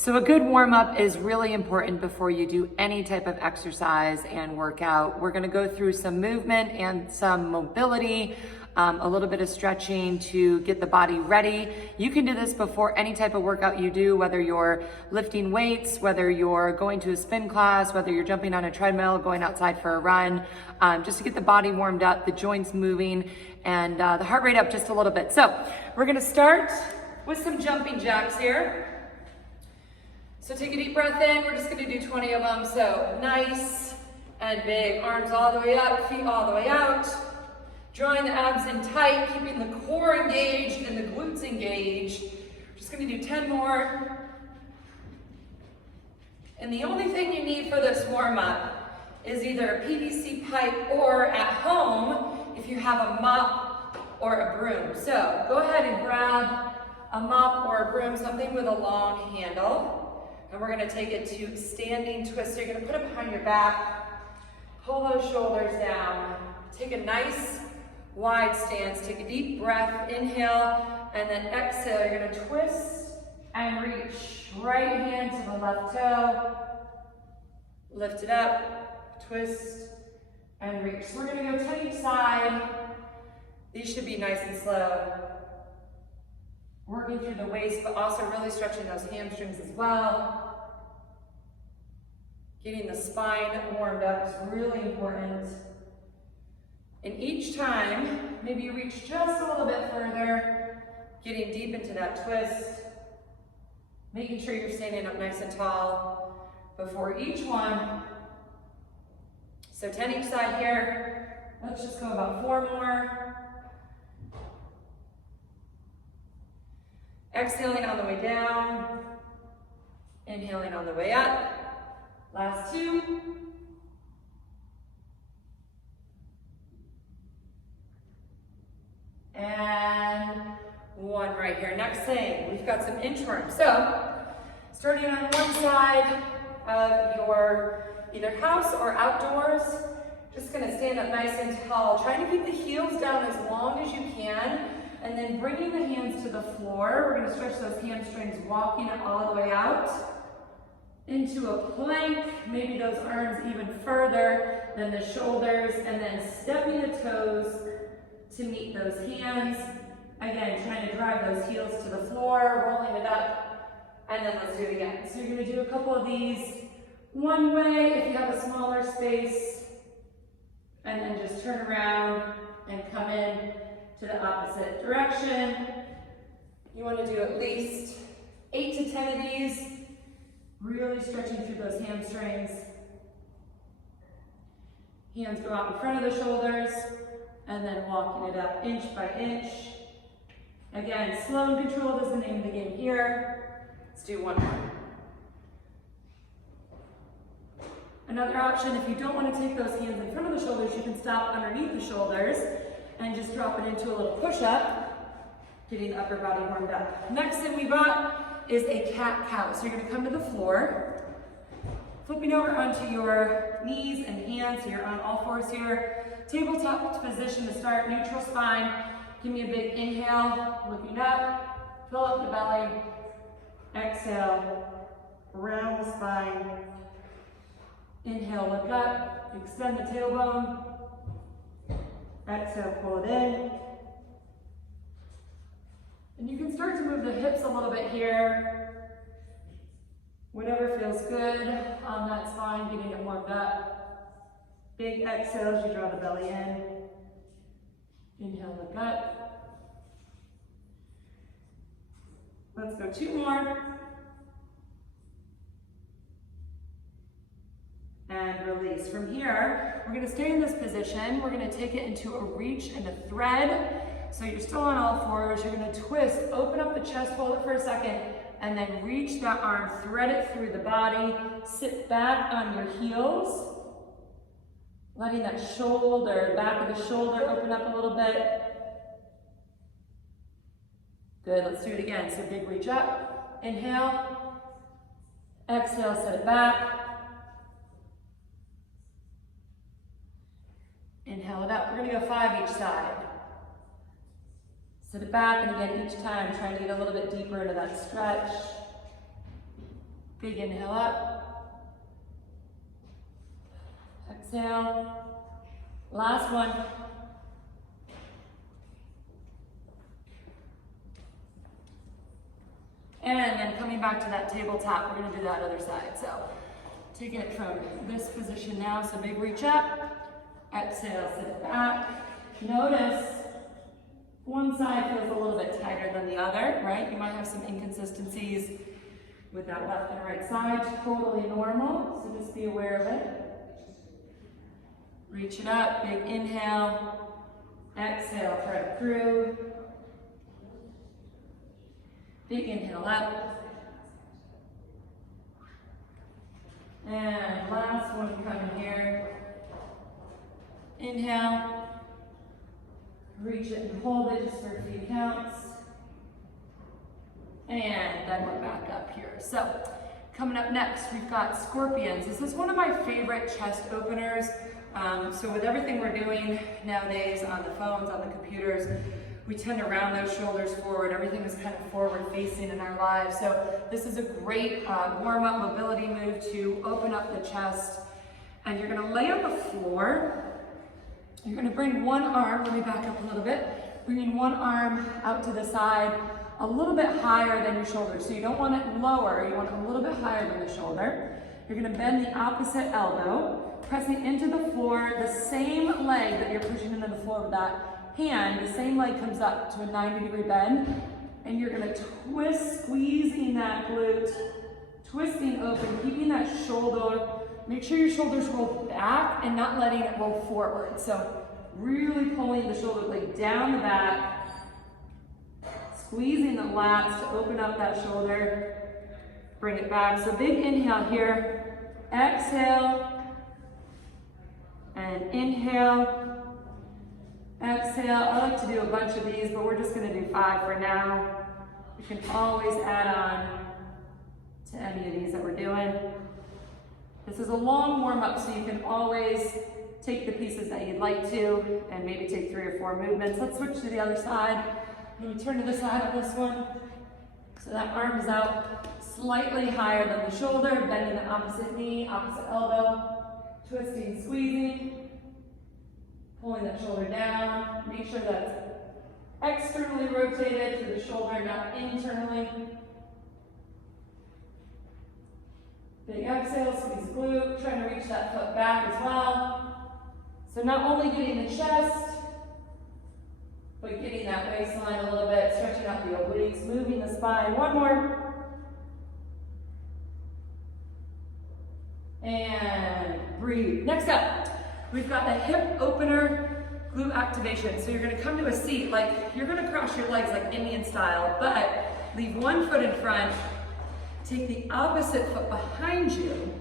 So a good warm-up is really important before you do any type of exercise and workout. We're gonna go through some movement and some mobility, a little bit of stretching to get the body ready. You can do this before any type of workout you do, whether you're lifting weights, whether you're going to a spin class, whether you're jumping on a treadmill, going outside for a run, just to get the body warmed up, the joints moving, and the heart rate up just a little bit. So we're gonna start with some jumping jacks here. So take a deep breath in, we're just gonna do 20 of them. So nice and big, arms all the way up, feet all the way out. Drawing the abs in tight, keeping the core engaged and the glutes engaged. Just gonna do 10 more. And the only thing you need for this warm up is either a PVC pipe or at home, if you have a mop or a broom. So go ahead and grab a mop or a broom, something with a long handle. And we're gonna take it to standing twist. So you're gonna put it behind your back, pull those shoulders down, take a nice wide stance, take a deep breath, inhale, and then exhale. You're gonna twist and reach. Right hand to the left toe, lift it up, twist and reach. So we're gonna go 10 each side. These should be nice and slow. Working through the waist, but also really stretching those hamstrings as well. Getting the spine warmed up is really important. And each time, maybe you reach just a little bit further, getting deep into that twist, making sure you're standing up nice and tall before each one. So 10 each side here. Let's just go about 4 more. Exhaling on the way down, inhaling on the way up. Last 2. And 1 right here. Next thing, we've got some inchworms. So, starting on one side of your either house or outdoors, just gonna stand up nice and tall, trying to keep the heels down as long as you can, and then bringing the hands to the floor. We're gonna stretch those hamstrings, walking it all the way out into a plank, maybe those arms even further than the shoulders, and then stepping the toes to meet those hands. Again, trying to drive those heels to the floor, rolling it up, and then let's do it again. So you're gonna do a couple of these one way if you have a smaller space, and then just turn around and come in to the opposite direction. You want to do at least 8 to 10 of these, really stretching through those hamstrings. Hands go out in front of the shoulders, and then walking it up inch by inch. Again, slow and controlled is the name of the game here. Let's do 1 more. Another option, if you don't want to take those hands in front of the shoulders, you can stop underneath the shoulders and just drop it into a little push-up, getting the upper body warmed up. Next thing we got is a cat-cow. So you're gonna come to the floor, flipping over onto your knees and hands, so you're on all fours here. Tabletop position to start, neutral spine. Give me a big inhale, looking up, fill up the belly. Exhale, round the spine. Inhale, look up, extend the tailbone. Exhale, pull it in. And you can start to move the hips a little bit here. Whatever feels good on that spine, getting it warmed up. Big exhale as you draw the belly in. Inhale, look up. Let's go 2 more. And release. From here, we're gonna stay in this position. We're gonna take it into a reach and a thread. So you're still on all fours. You're gonna twist, open up the chest, hold it for a second, and then reach that arm, thread it through the body, sit back on your heels, letting that shoulder, back of the shoulder open up a little bit. Good, let's do it again. So big reach up, inhale, exhale, set it back. Inhale it up. We're gonna go 5 each side. Sit it back, and again, each time, trying to get a little bit deeper into that stretch. Big inhale up. Exhale. Last one. And then coming back to that tabletop, we're gonna do that other side. So taking it from this position now, so big reach up. Exhale, sit back. Notice one side feels a little bit tighter than the other, right? You might have some inconsistencies with that left and right side, totally normal, so just be aware of it. Reach it up, big inhale, exhale, thread through. Big inhale up. And last one coming here. Inhale. Reach it and hold it just for a few counts. And then we're back up here. So, coming up next, we've got scorpions. This is one of my favorite chest openers. So with everything we're doing nowadays on the phones, on the computers, we tend to round those shoulders forward. Everything is kind of forward facing in our lives. So this is a great warm-up mobility move to open up the chest. And you're gonna lay on the floor. You're gonna bring one arm, let me back up a little bit, bringing one arm out to the side, a little bit higher than your shoulder. So you don't want it lower, you want it a little bit higher than the shoulder. You're gonna bend the opposite elbow, pressing into the floor, the same leg that you're pushing into the floor with that hand, the same leg comes up to a 90-degree bend, and you're gonna twist, squeezing that glute, twisting open, keeping that shoulder. Make sure your shoulders roll back and not letting it roll forward. So really pulling the shoulder blade down the back, squeezing the lats to open up that shoulder, bring it back. So big inhale here, exhale, and inhale, exhale. I like to do a bunch of these, but we're just gonna do 5 for now. You can always add on to any of these that we're doing. This is a long warm-up, so you can always take the pieces that you'd like to and maybe take 3 or 4 movements. Let's switch to the other side. Let me turn to the side of this one. So that arm is out slightly higher than the shoulder, bending the opposite knee, opposite elbow, twisting, squeezing, pulling that shoulder down. Make sure that's externally rotated to the shoulder, not internally. Big exhale, squeeze glute, trying to reach that foot back as well. So not only getting the chest, but getting that waistline a little bit, stretching out the obliques, moving the spine. One more. And breathe. Next up, we've got the hip opener glute activation. So you're gonna come to a seat, like you're gonna cross your legs like Indian style, but leave one foot in front. Take the opposite foot behind you.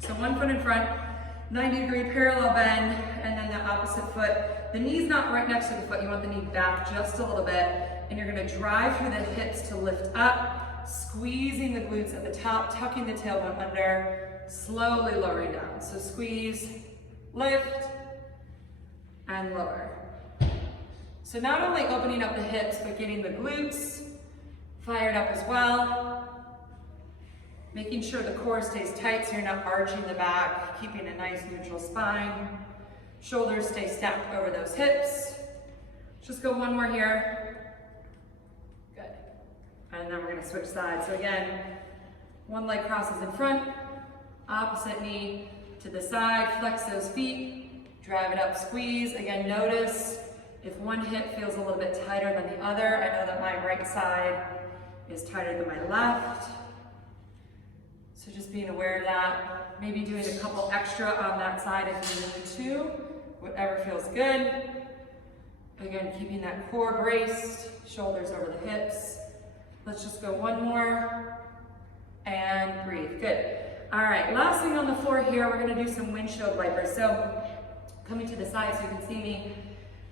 So one foot in front, 90-degree parallel bend, and then the opposite foot. The knee's not right next to the foot. You want the knee back just a little bit. And you're gonna drive through the hips to lift up, squeezing the glutes at the top, tucking the tailbone under, slowly lowering down. So squeeze, lift, and lower. So not only opening up the hips, but getting the glutes fired up as well. Making sure the core stays tight so you're not arching the back, keeping a nice neutral spine. Shoulders stay stacked over those hips. Just go one more here. Good. And then we're gonna switch sides. So again, one leg crosses in front, opposite knee to the side, flex those feet, drive it up, squeeze. Again, notice if one hip feels a little bit tighter than the other. I know that my right side is tighter than my left. So just being aware of that, maybe doing a couple extra on that side if you need to, whatever feels good. Again, keeping that core braced, shoulders over the hips. Let's just go one more, and breathe, good. All right, last thing on the floor here, we're gonna do some windshield wipers. So coming to the side so you can see me,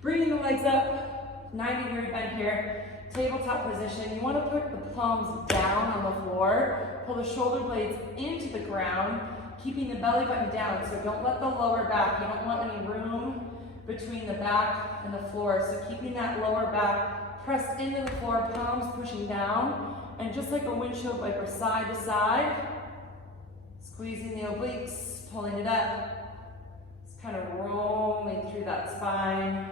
bringing the legs up, 90-degree bend here. Tabletop position, you want to put the palms down on the floor, pull the shoulder blades into the ground, keeping the belly button down, so don't let the lower back, you don't want any room between the back and the floor, so keeping that lower back pressed into the floor, palms pushing down, and just like a windshield wiper, side to side, squeezing the obliques, pulling it up, just kind of rolling through that spine.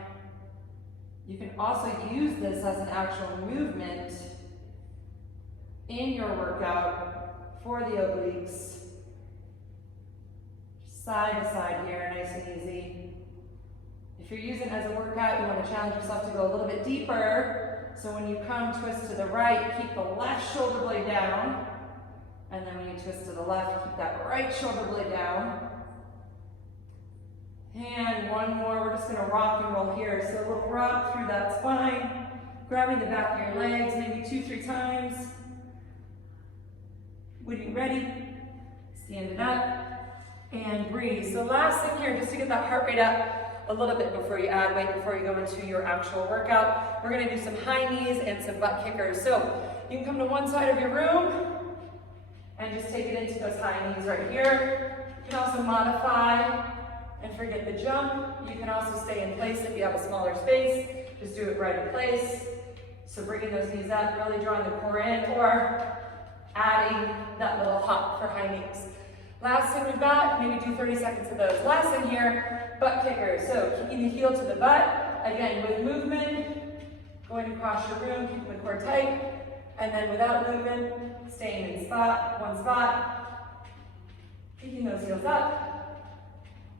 You can also use this as an actual movement in your workout for the obliques. Side to side here, nice and easy. If you're using it as a workout, you want to challenge yourself to go a little bit deeper. So when you come twist to the right, keep the left shoulder blade down. And then when you twist to the left, keep that right shoulder blade down. And one more, we're just gonna rock and roll here. So a little rock through that spine, grabbing the back of your legs, maybe 2-3 times. When you're ready, stand it up and breathe. So last thing here, just to get that heart rate up a little bit before you add weight, before you go into your actual workout, we're gonna do some high knees and some butt kickers. So you can come to one side of your room and just take it into those high knees right here. You can also modify and forget the jump. You can also stay in place if you have a smaller space. Just do it right in place. So bringing those knees up, really drawing the core in, or adding that little hop for high knees. Last thing we've got, maybe do 30 seconds of those. Last thing here, butt kickers. So keeping the heel to the butt, again with movement, going across your room, keeping the core tight, and then without movement, staying in one spot, picking those heels up.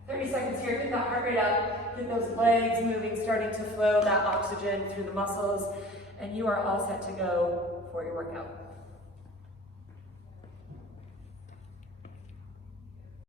30 seconds here, get that heart rate up, get those legs moving, starting to flow that oxygen through the muscles, and you are all set to go for your workout.